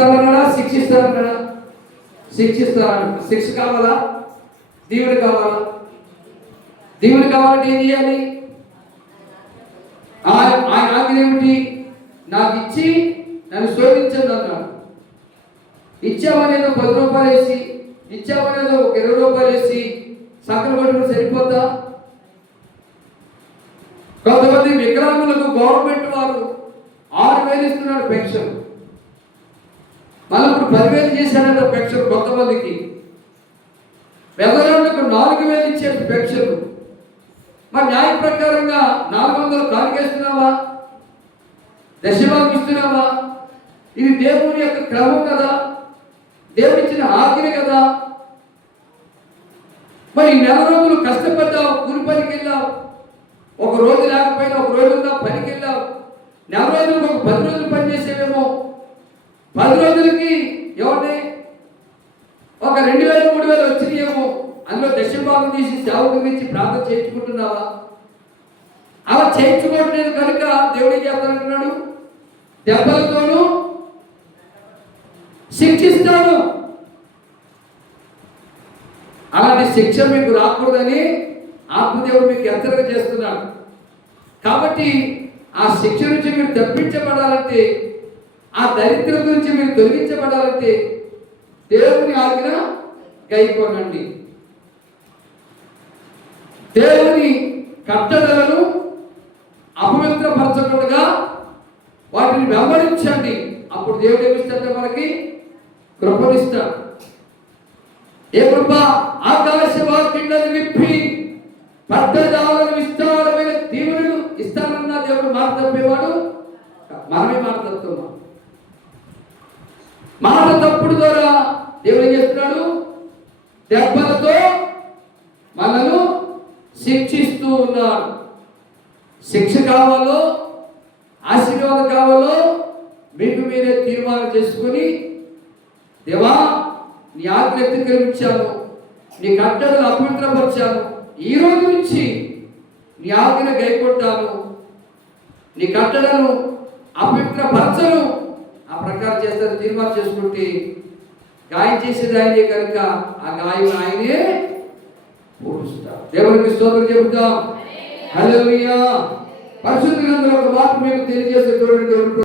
దీవిస్తానన్నాడా శిక్షిస్తారన్నాడా శిక్షిస్తానన్నాడు శిక్ష కావాలా? దేవుడు కావాలా? దేవుడు కావాలంటే ఏం చేయాలి? ఆయన ఆయన ఆజ్ఞ ఏమిటి? నాకు ఇచ్చి నన్ను శోధించండి అన్నాడు. ఇచ్చామనేదో పది రూపాయలు వేసి ఇచ్చామనేదో ఒక ఇరవై రూపాయలు వేసి సంకల పట్టుకుని సరిపోతా కొంతమంది వికలాంగులకు గవర్నమెంట్ వారు ఆరు వేలు ఇస్తున్నాడు పెన్షన్. పదివేలు చేశాడంట పెన్షన్ కొంతమందికి. పెద్దలకు నాలుగు వేలు ఇచ్చే పెన్షన్. మరి న్యాయ ప్రకారంగా నాలుగు వందలు కానికేస్తున్నావా దశభాగం ఇది దేవుని యొక్క క్రమం కదా. దేవుడు ఇచ్చిన ఆజ్ఞ కదా. మరి ఈ నెల రోజులు కష్టపడ్డావు కూలి పనికి వెళ్ళావు. ఒక రోజు లేకపోయినా ఒక రోజు ఉన్నా పనికి వెళ్ళావు. నెల రోజులకు ఒక పది రోజులు పని చేసేవేమో పది రోజులకి దశభాగం తీసి సేవకు ఇచ్చి ప్రార్థన చేయించుకుంటున్నావా అలా చేయించుకోవట్లేదు కనుక దేవుడు ఏం చేస్తానంటున్నాడు దెబ్బలతోనూ శిక్షిస్తాను అలాంటి శిక్ష మీకు రాకూడదని ఆత్మదేవుడు మీకు హెచ్చరిక చేస్తున్నాడు. కాబట్టి ఆ శిక్ష నుంచి మీరు తప్పించబడాలంటే ఆ దరిద్ర నుంచి మీరు తొలగించబడాలంటే దేవుని ఆజ్ఞ గైకోనండి. దేవుని కట్టడలను అపవిత్రపరచకుండా వాటిని వెంబడించండి. అప్పుడు దేవుడు ఏమిస్తాడంటే మనకి కృపనిస్తాడు. ఏ కృప? ఆకాశ వాక్యంలను విప్పి పట్టజాలను విస్తారమైన దీవులను ఇస్తానన్న దేవుడు మాట తప్పేవాడు మనమే మాట తప్పుతున్నాం మాట తప్పుడు ద్వారా దేవుడు ఏం చేస్తున్నాడు? దెబ్బలతో మనను శిక్షిస్తూ ఉన్నారు. శిక్ష కావాలో ఆశీర్వాదం కావాలో మీకు మీరే తీర్మానం చేసుకొని దేవా నీ ఆజ్ఞ అతిక్రమించాను నీ కట్టడలు అపవిత్రపరిచాను ఈ రోజు నుంచి నీ ఆజ్ఞ గైకొట్టాను నీ కట్టడను అపవిత్రపరచను. ఆ ప్రకారం చేస్తారు తీర్మానం చేసుకుంటే గాయం చేసేది ఆయనే కనుక ఆ గాయం ఆయనే పూడుస్తాడు దేవునికి స్తోత్రం చెబుతాం. హల్లెలూయా పరిశుద్ధ గ్రంథంలో ఒక మాట మీకు తెలియజేసే చూడండి దేవుడు